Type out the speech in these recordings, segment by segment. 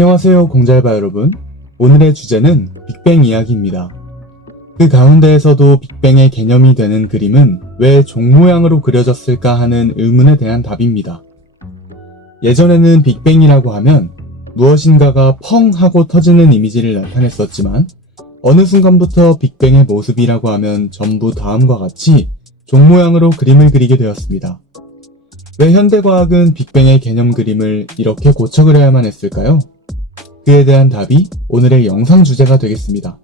안녕하세요 공잘바 여러분. 오늘의 주제는 빅뱅 이야기입니다. 그 가운데에서도 빅뱅의 개념이 되는 그림은 왜 종 모양으로 그려졌을까 하는 의문에 대한 답입니다. 예전에는 빅뱅이라고 하면 무엇인가가 펑 하고 터지는 이미지를 나타냈었지만 어느 순간부터 빅뱅의 모습이라고 하면 전부 다음과 같이 종 모양으로 그림을 그리게 되었습니다. 왜 현대과학은 빅뱅의 개념 그림을 이렇게 고쳐 그려야만 했을까요? 그에 대한 답이 오늘의 영상 주제가 되겠습니다.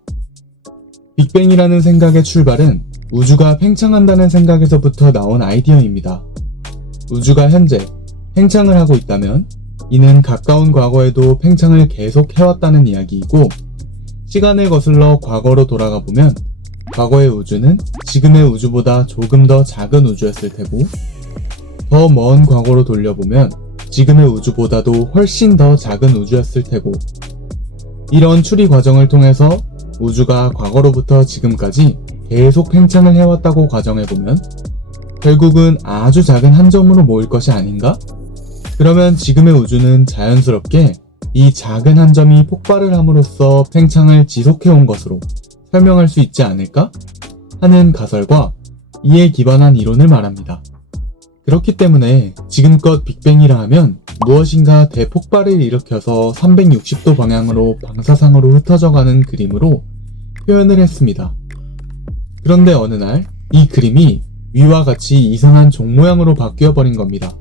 빅뱅이라는 생각의 출발은 우주가 팽창한다는 생각에서부터 나온 아이디어입니다. 우주가 현재 팽창을 하고 있다면 이는 가까운 과거에도 팽창을 계속 해왔다는 이야기이고, 시간을 거슬러 과거로 돌아가 보면 과거의 우주는 지금의 우주보다 조금 더 작은 우주였을 테고, 더 먼 과거로 돌려보면 지금의 우주보다도 훨씬 더 작은 우주였을 테고, 이런 추리 과정을 통해서 우주가 과거로부터 지금까지 계속 팽창을 해왔다고 가정해보면 결국은 아주 작은 한 점으로 모일 것이 아닌가? 그러면 지금의 우주는 자연스럽게 이 작은 한 점이 폭발을 함으로써 팽창을 지속해온 것으로 설명할 수 있지 않을까? 하는 가설과 이에 기반한 이론을 말합니다. 그렇기 때문에 지금껏 빅뱅이라 하면 무엇인가 대폭발을 일으켜서 360도 방향으로 방사상으로 흩어져가는 그림으로 표현을 했습니다. 그런데 어느 날 이 그림이 위와 같이 이상한 종 모양으로 바뀌어버린 겁니다.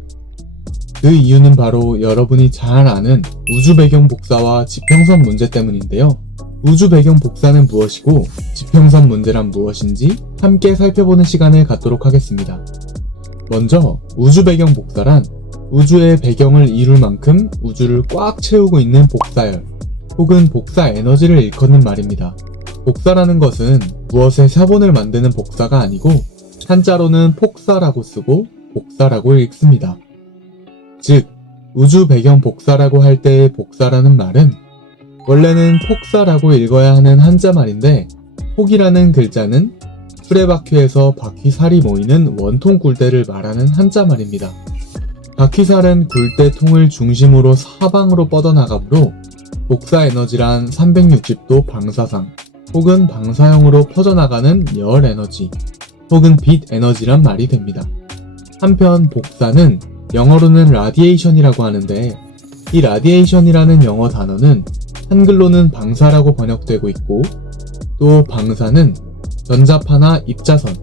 그 이유는 바로 여러분이 잘 아는 우주 배경 복사와 지평선 문제 때문인데요. 우주 배경 복사는 무엇이고 지평선 문제란 무엇인지 함께 살펴보는 시간을 갖도록 하겠습니다. 먼저 우주 배경 복사란 우주의 배경을 이룰 만큼 우주를 꽉 채우고 있는 복사열 혹은 복사 에너지를 일컫는 말입니다. 복사라는 것은 무엇의 사본을 만드는 복사가 아니고 한자로는 폭사라고 쓰고 복사라고 읽습니다. 즉 우주 배경 복사라고 할 때의 복사라는 말은 원래는 폭사라고 읽어야 하는 한자 말인데, 폭이라는 글자는 수레바퀴에서 바퀴살이 모이는 원통 굴대를 말하는 한자 말입니다. 바퀴살은 굴대통을 중심으로 사방으로 뻗어나가므로 복사 에너지란 360도 방사상 혹은 방사형으로 퍼져나가는 열 에너지 혹은 빛 에너지란 말이 됩니다. 한편 복사는 영어로는 라디에이션이라고 하는데, 이 라디에이션이라는 영어 단어는 한글로는 방사라고 번역되고 있고, 또 방사는 전자파나 입자선,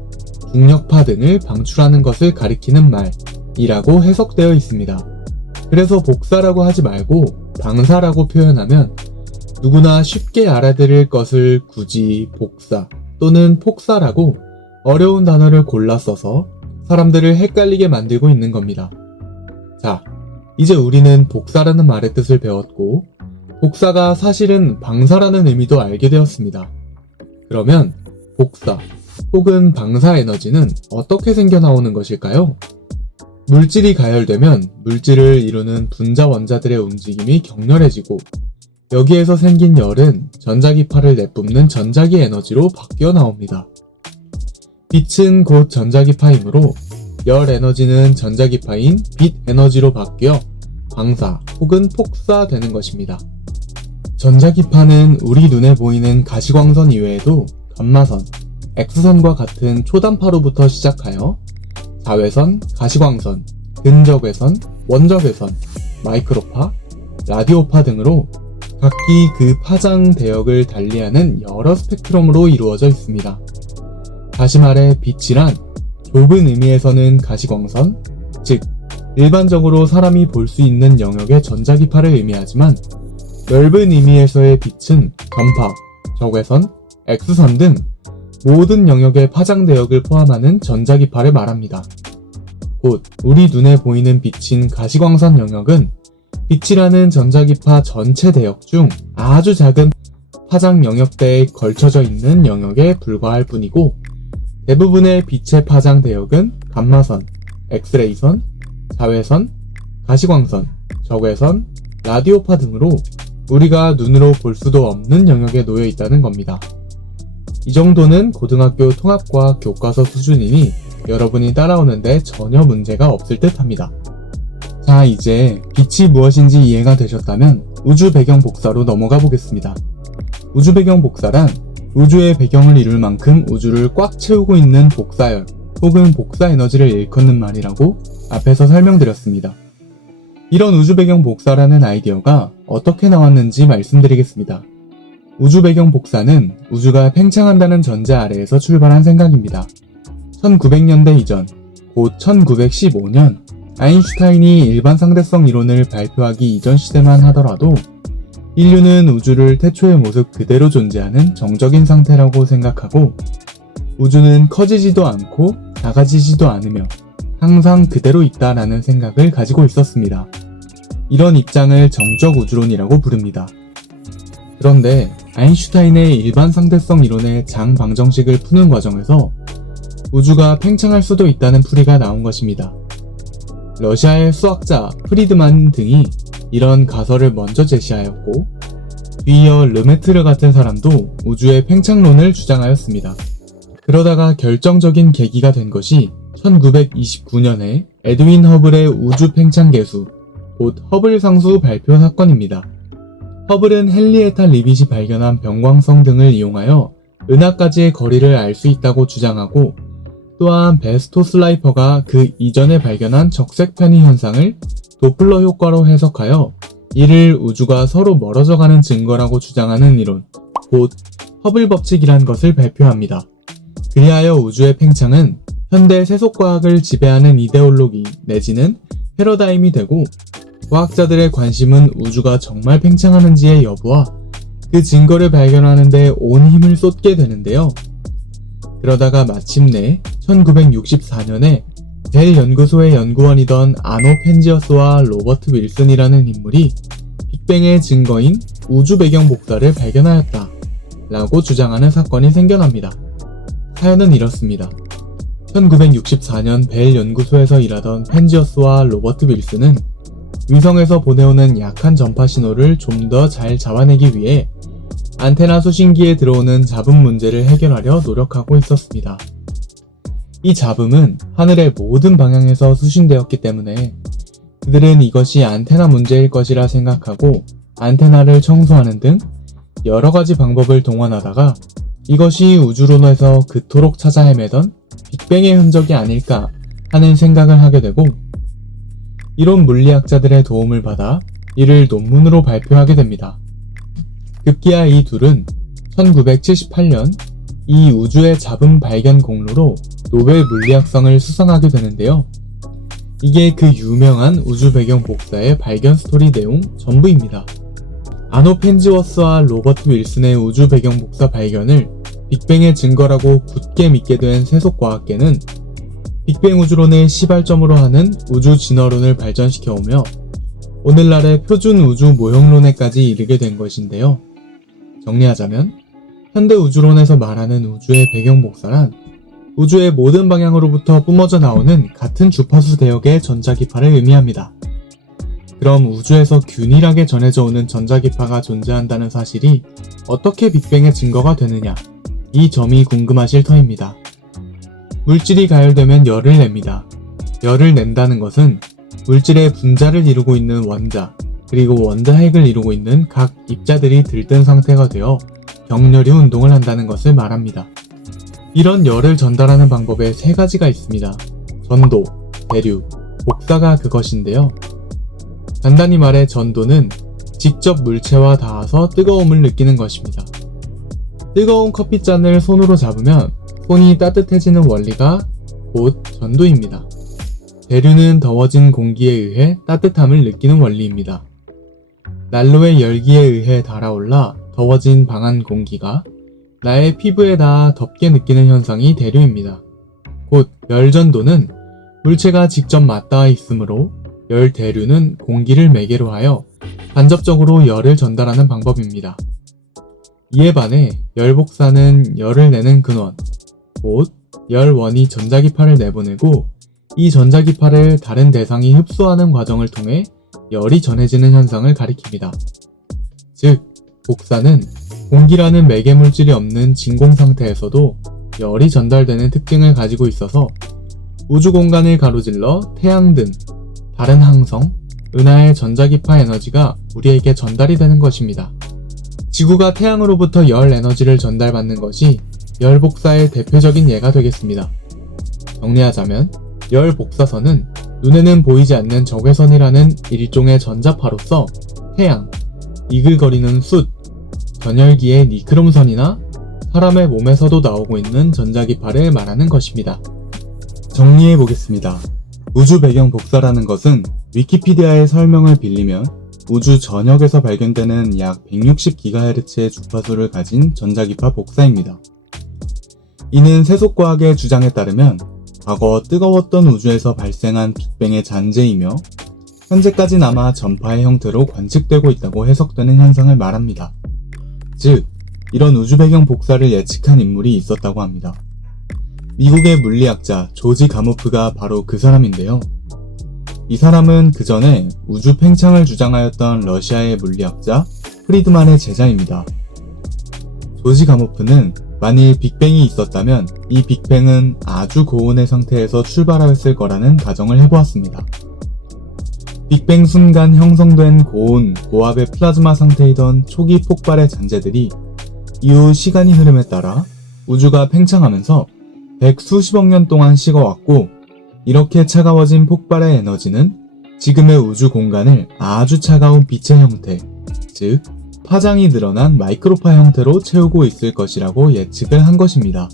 중력파 등을 방출하는 것을 가리키는 말이라고 해석되어 있습니다. 그래서 복사라고 하지 말고 방사라고 표현하면 누구나 쉽게 알아들을 것을 굳이 복사 또는 폭사라고 어려운 단어를 골라 써서 사람들을 헷갈리게 만들고 있는 겁니다. 자, 이제 우리는 복사라는 말의 뜻을 배웠고 복사가 사실은 방사라는 의미도 알게 되었습니다. 그러면 복사 혹은 방사 에너지는 어떻게 생겨나오는 것일까요? 물질이 가열되면 물질을 이루는 분자 원자들의 움직임이 격렬해지고, 여기에서 생긴 열은 전자기파를 내뿜는 전자기 에너지로 바뀌어 나옵니다. 빛은 곧 전자기파이므로 열 에너지는 전자기파인 빛 에너지로 바뀌어 방사 혹은 폭사되는 것입니다. 전자기파는 우리 눈에 보이는 가시광선 이외에도 감마선, X선과 같은 초단파로부터 시작하여 자외선, 가시광선, 근적외선, 원적외선, 마이크로파, 라디오파 등으로 각기 그 파장 대역을 달리하는 여러 스펙트럼으로 이루어져 있습니다. 다시 말해 빛이란 좁은 의미에서는 가시광선, 즉 일반적으로 사람이 볼 수 있는 영역의 전자기파를 의미하지만, 넓은 의미에서의 빛은 전파, 적외선, X선 등 모든 영역의 파장 대역을 포함하는 전자기파를 말합니다. 곧 우리 눈에 보이는 빛인 가시광선 영역은 빛이라는 전자기파 전체 대역 중 아주 작은 파장 영역대에 걸쳐져 있는 영역에 불과할 뿐이고, 대부분의 빛의 파장 대역은 감마선, 엑스레이선, 자외선, 가시광선, 적외선, 라디오파 등으로 우리가 눈으로 볼 수도 없는 영역에 놓여 있다는 겁니다. 이 정도는 고등학교 통합과학 교과서 수준이니 여러분이 따라오는데 전혀 문제가 없을 듯 합니다. 자, 이제 빛이 무엇인지 이해가 되셨다면 우주 배경 복사로 넘어가 보겠습니다. 우주 배경 복사란 우주의 배경을 이룰 만큼 우주를 꽉 채우고 있는 복사열 혹은 복사 에너지를 일컫는 말이라고 앞에서 설명드렸습니다. 이런 우주 배경 복사라는 아이디어가 어떻게 나왔는지 말씀드리겠습니다. 우주 배경 복사는 우주가 팽창한다는 전제 아래에서 출발한 생각입니다. 1900년대 이전, 곧 1915년 아인슈타인이 일반 상대성 이론을 발표하기 이전 시대만 하더라도 인류는 우주를 태초의 모습 그대로 존재하는 정적인 상태라고 생각하고 우주는 커지지도 않고 작아지지도 않으며 항상 그대로 있다라는 생각을 가지고 있었습니다. 이런 입장을 정적 우주론이라고 부릅니다. 그런데 아인슈타인의 일반 상대성 이론의 장 방정식을 푸는 과정에서 우주가 팽창할 수도 있다는 풀이가 나온 것입니다. 러시아의 수학자 프리드만 등이 이런 가설을 먼저 제시하였고 뒤이어 르메트르 같은 사람도 우주의 팽창론을 주장하였습니다. 그러다가 결정적인 계기가 된 것이 1929년에 에드윈 허블의 우주 팽창 계수, 곧 허블 상수 발표 사건입니다. 허블은 헨리에타 리빗이 발견한 변광성 등을 이용하여 은하까지의 거리를 알 수 있다고 주장하고 또한 베스토 슬라이퍼가 그 이전에 발견한 적색 편의 현상을 도플러 효과로 해석하여 이를 우주가 서로 멀어져가는 증거라고 주장하는 이론, 곧 허블 법칙이란 것을 발표합니다. 그리하여 우주의 팽창은 현대 세속과학을 지배하는 이데올로기 내지는 패러다임이 되고 과학자들의 관심은 우주가 정말 팽창하는지의 여부와 그 증거를 발견하는 데 온 힘을 쏟게 되는데요. 그러다가 마침내 1964년에 벨 연구소의 연구원이던 아노 펜지어스와 로버트 윌슨이라는 인물이 빅뱅의 증거인 우주 배경 복사를 발견하였다 라고 주장하는 사건이 생겨납니다. 사연은 이렇습니다. 1964년 벨 연구소에서 일하던 펜지어스와 로버트 윌슨은 위성에서 보내오는 약한 전파 신호를 좀 더 잘 잡아내기 위해 안테나 수신기에 들어오는 잡음 문제를 해결하려 노력하고 있었습니다. 이 잡음은 하늘의 모든 방향에서 수신되었기 때문에 그들은 이것이 안테나 문제일 것이라 생각하고 안테나를 청소하는 등 여러가지 방법을 동원하다가 이것이 우주론에서 그토록 찾아 헤매던 빅뱅의 흔적이 아닐까 하는 생각을 하게 되고 이론 물리학자들의 도움을 받아 이를 논문으로 발표하게 됩니다. 급기야 이 둘은 1978년 이 우주의 잡음 발견 공로로 노벨 물리학상을 수상하게 되는데요. 이게 그 유명한 우주 배경 복사의 발견 스토리 내용 전부입니다. 아노 펜지워스와 로버트 윌슨의 우주 배경 복사 발견을 빅뱅의 증거라고 굳게 믿게 된 세속과학계는 빅뱅 우주론을 시발점으로 하는 우주 진화론을 발전시켜오며 오늘날의 표준 우주 모형론에까지 이르게 된 것인데요. 정리하자면 현대 우주론에서 말하는 우주의 배경 복사란 우주의 모든 방향으로부터 뿜어져 나오는 같은 주파수 대역의 전자기파를 의미합니다. 그럼 우주에서 균일하게 전해져 오는 전자기파가 존재한다는 사실이 어떻게 빅뱅의 증거가 되느냐, 이 점이 궁금하실 터입니다. 물질이 가열되면 열을 냅니다. 열을 낸다는 것은 물질의 분자를 이루고 있는 원자, 그리고 원자핵을 이루고 있는 각 입자들이 들뜬 상태가 되어 격렬히 운동을 한다는 것을 말합니다. 이런 열을 전달하는 방법에 세 가지가 있습니다. 전도, 대류, 복사가 그것인데요. 간단히 말해 전도는 직접 물체와 닿아서 뜨거움을 느끼는 것입니다. 뜨거운 커피잔을 손으로 잡으면 손이 따뜻해지는 원리가 곧 전도입니다. 대류는 더워진 공기에 의해 따뜻함을 느끼는 원리입니다. 난로의 열기에 의해 달아올라 더워진 방한 공기가 나의 피부에 닿아 덥게 느끼는 현상이 대류입니다. 곧 열전도는 물체가 직접 맞닿아 있으므로 열 대류는 공기를 매개로 하여 간접적으로 열을 전달하는 방법입니다. 이에 반해 열복사는 열을 내는 근원, 곧 열원이 전자기파를 내보내고 이 전자기파를 다른 대상이 흡수하는 과정을 통해 열이 전해지는 현상을 가리킵니다. 즉, 복사는 공기라는 매개물질이 없는 진공 상태에서도 열이 전달되는 특징을 가지고 있어서 우주 공간을 가로질러 태양 등 다른 항성, 은하의 전자기파 에너지가 우리에게 전달이 되는 것입니다. 지구가 태양으로부터 열 에너지를 전달받는 것이 열 복사의 대표적인 예가 되겠습니다. 정리하자면 열 복사선은 눈에는 보이지 않는 적외선이라는 일종의 전자파로서 태양, 이글거리는 숯, 전열기의 니크롬선이나 사람의 몸에서도 나오고 있는 전자기파를 말하는 것입니다. 정리해보겠습니다. 우주 배경 복사라는 것은 위키피디아의 설명을 빌리면 우주 전역에서 발견되는 약 160GHz의 주파수를 가진 전자기파 복사입니다. 이는 세속과학의 주장에 따르면 과거 뜨거웠던 우주에서 발생한 빅뱅의 잔재이며 현재까지 남아 전파의 형태로 관측되고 있다고 해석되는 현상을 말합니다. 즉, 이런 우주 배경 복사를 예측한 인물이 있었다고 합니다. 미국의 물리학자 조지 가모프가 바로 그 사람인데요. 이 사람은 그 전에 우주 팽창을 주장하였던 러시아의 물리학자 프리드만의 제자입니다. 조지 가모프는 만일 빅뱅이 있었다면 이 빅뱅은 아주 고온의 상태에서 출발하였을 거라는 가정을 해보았습니다. 빅뱅 순간 형성된 고온, 고압의 플라즈마 상태이던 초기 폭발의 잔재들이 이후 시간이 흐름에 따라 우주가 팽창하면서 백수십억 년 동안 식어왔고, 이렇게 차가워진 폭발의 에너지는 지금의 우주 공간을 아주 차가운 빛의 형태, 즉 파장이 늘어난 마이크로파 형태로 채우고 있을 것이라고 예측을 한 것입니다.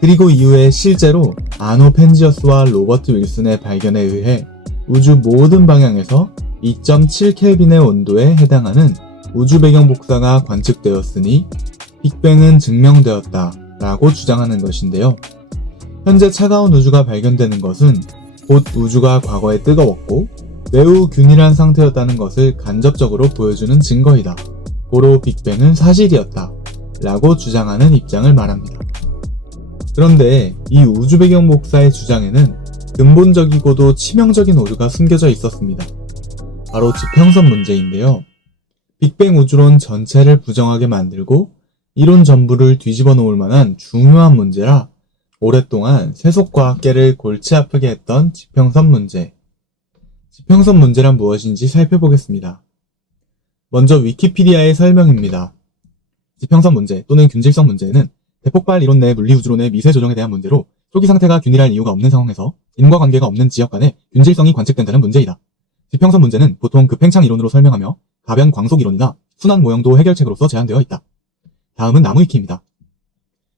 그리고 이후에 실제로 아노 펜지어스와 로버트 윌슨의 발견에 의해 우주 모든 방향에서 2.7켈빈의 온도에 해당하는 우주 배경 복사가 관측되었으니 빅뱅은 증명되었다 라고 주장하는 것인데요. 현재 차가운 우주가 발견되는 것은 곧 우주가 과거에 뜨거웠고 매우 균일한 상태였다는 것을 간접적으로 보여주는 증거이다. 고로 빅뱅은 사실이었다 라고 주장하는 입장을 말합니다. 그런데 이 우주 배경 복사의 주장에는 근본적이고도 치명적인 오류가 숨겨져 있었습니다. 바로 지평선 문제인데요. 빅뱅 우주론 전체를 부정하게 만들고 이론 전부를 뒤집어 놓을 만한 중요한 문제라 오랫동안 세속과학계를 골치 아프게 했던 지평선 문제. 지평선 문제란 무엇인지 살펴보겠습니다. 먼저 위키피디아의 설명입니다. 지평선 문제 또는 균질성 문제는 대폭발 이론 내 물리 우주론의 미세 조정에 대한 문제로 초기 상태가 균일할 이유가 없는 상황에서 인과관계가 없는 지역 간의 균질성이 관측된다는 문제이다. 지평선 문제는 보통 급팽창 이론으로 설명하며 가변 광속 이론이나 순환 모형도 해결책으로서 제한되어 있다. 다음은 나무위키입니다.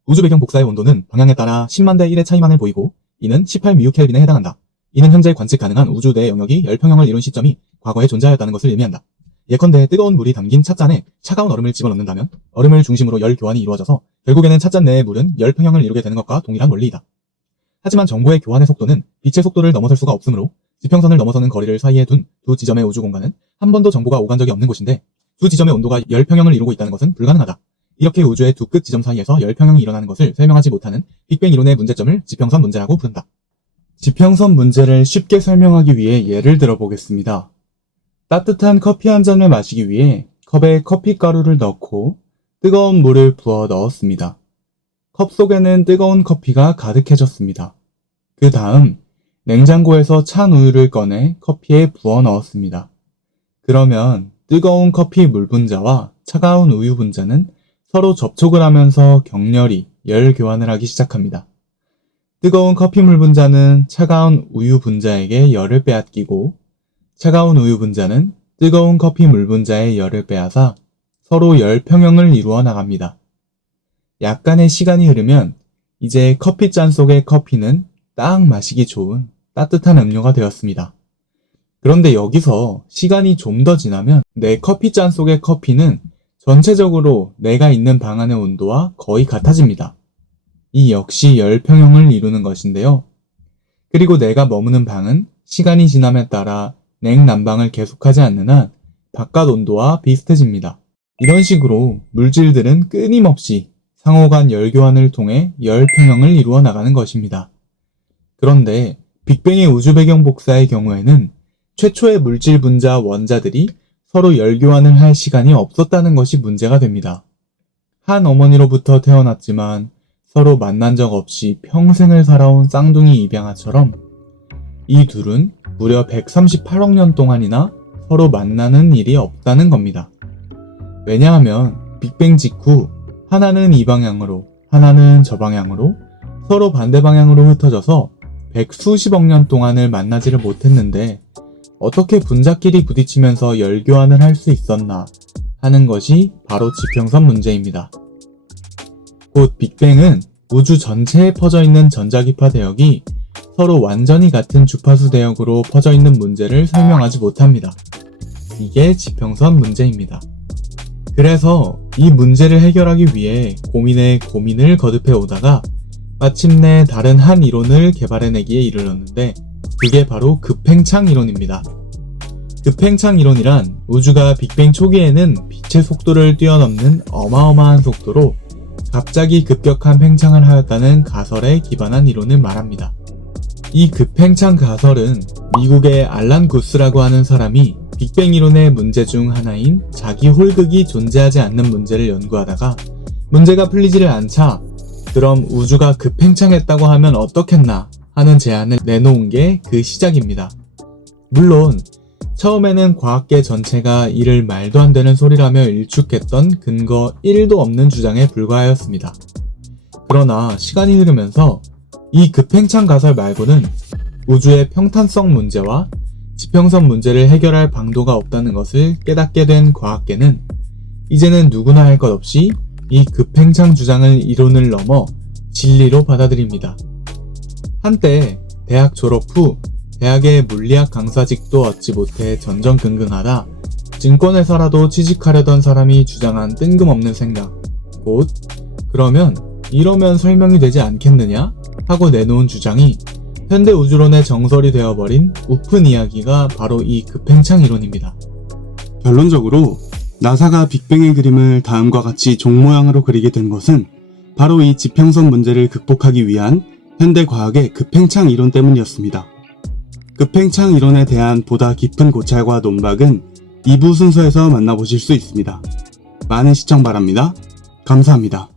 우주 배경 복사의 온도는 방향에 따라 10만 대 1의 차이만을 보이고 이는 18미유켈빈에 해당한다. 이는 현재 관측 가능한 우주 내 영역이 열평형을 이룬 시점이 과거에 존재하였다는 것을 의미한다. 예컨대 뜨거운 물이 담긴 찻잔에 차가운 얼음을 집어넣는다면 얼음을 중심으로 열 교환이 이루어져서 결국에는 찻잔 내의 물은 열평형을 이루게 되는 것과 동일한 원리이다. 하지만 정보의 교환의 속도는 빛의 속도를 넘어설 수가 없으므로 지평선을 넘어서는 거리를 사이에 둔 두 지점의 우주 공간은 한 번도 정보가 오간 적이 없는 곳인데 두 지점의 온도가 열평형을 이루고 있다는 것은 불가능하다. 이렇게 우주의 두 끝 지점 사이에서 열평형이 일어나는 것을 설명하지 못하는 빅뱅 이론의 문제점을 지평선 문제라고 부른다. 지평선 문제를 쉽게 설명하기 위해 예를 들어보겠습니다. 따뜻한 커피 한 잔을 마시기 위해 컵에 커피 가루를 넣고 뜨거운 물을 부어 넣었습니다. 컵 속에는 뜨거운 커피가 가득해졌습니다. 그 다음 냉장고에서 찬 우유를 꺼내 커피에 부어 넣었습니다. 그러면 뜨거운 커피 물 분자와 차가운 우유 분자는 서로 접촉을 하면서 격렬히 열 교환을 하기 시작합니다. 뜨거운 커피 물 분자는 차가운 우유 분자에게 열을 빼앗기고 차가운 우유 분자는 뜨거운 커피 물 분자의 열을 빼앗아 서로 열 평형을 이루어 나갑니다. 약간의 시간이 흐르면 이제 커피잔 속의 커피는 딱 마시기 좋은 따뜻한 음료가 되었습니다. 그런데 여기서 시간이 좀 더 지나면 내 커피잔 속의 커피는 전체적으로 내가 있는 방 안의 온도와 거의 같아집니다. 이 역시 열평형을 이루는 것인데요. 그리고 내가 머무는 방은 시간이 지남에 따라 냉난방을 계속하지 않는 한 바깥 온도와 비슷해집니다. 이런 식으로 물질들은 끊임없이 상호간 열교환을 통해 열평형을 이루어 나가는 것입니다. 그런데 빅뱅의 우주 배경 복사의 경우에는 최초의 물질 분자 원자들이 서로 열교환을 할 시간이 없었다는 것이 문제가 됩니다. 한 어머니로부터 태어났지만 서로 만난 적 없이 평생을 살아온 쌍둥이 입양아처럼 이 둘은 무려 138억 년 동안이나 서로 만나는 일이 없다는 겁니다. 왜냐하면 빅뱅 직후 하나는 이 방향으로, 하나는 저 방향으로 서로 반대 방향으로 흩어져서 100수십억 년 동안을 만나지를 못했는데 어떻게 분자끼리 부딪히면서 열교환을 할 수 있었나 하는 것이 바로 지평선 문제입니다. 곧 빅뱅은 우주 전체에 퍼져 있는 전자기파 대역이 서로 완전히 같은 주파수 대역으로 퍼져 있는 문제를 설명하지 못합니다. 이게 지평선 문제입니다. 그래서 이 문제를 해결하기 위해 고민에 고민을 거듭해 오다가 마침내 다른 한 이론을 개발해내기에 이르렀는데 그게 바로 급팽창 이론입니다. 급팽창 이론이란 우주가 빅뱅 초기에는 빛의 속도를 뛰어넘는 어마어마한 속도로 갑자기 급격한 팽창을 하였다는 가설에 기반한 이론을 말합니다. 이 급팽창 가설은 미국의 알란 구스라고 하는 사람이 빅뱅 이론의 문제 중 하나인 자기 홀극이 존재하지 않는 문제를 연구하다가 문제가 풀리지를 않자 그럼 우주가 급팽창했다고 하면 어떻겠나 하는 제안을 내놓은 게 그 시작입니다. 물론 처음에는 과학계 전체가 이를 말도 안 되는 소리라며 일축했던 근거 1도 없는 주장에 불과하였습니다. 그러나 시간이 흐르면서 이 급팽창 가설 말고는 우주의 평탄성 문제와 지평선 문제를 해결할 방도가 없다는 것을 깨닫게 된 과학계는 이제는 누구나 할 것 없이 이 급팽창 주장을 이론을 넘어 진리로 받아들입니다. 한때 대학 졸업 후 대학의 물리학 강사직도 얻지 못해 전전긍긍하다 증권회사라도 취직하려던 사람이 주장한 뜬금없는 생각, 곧 그러면 이러면 설명이 되지 않겠느냐 하고 내놓은 주장이 현대 우주론의 정설이 되어버린 우픈 이야기가 바로 이 급팽창 이론입니다. 결론적으로 나사가 빅뱅의 그림을 다음과 같이 종 모양으로 그리게 된 것은 바로 이 지평선 문제를 극복하기 위한 현대 과학의 급팽창 이론 때문이었습니다. 급팽창 이론에 대한 보다 깊은 고찰과 논박은 2부 순서에서 만나보실 수 있습니다. 많은 시청 바랍니다. 감사합니다.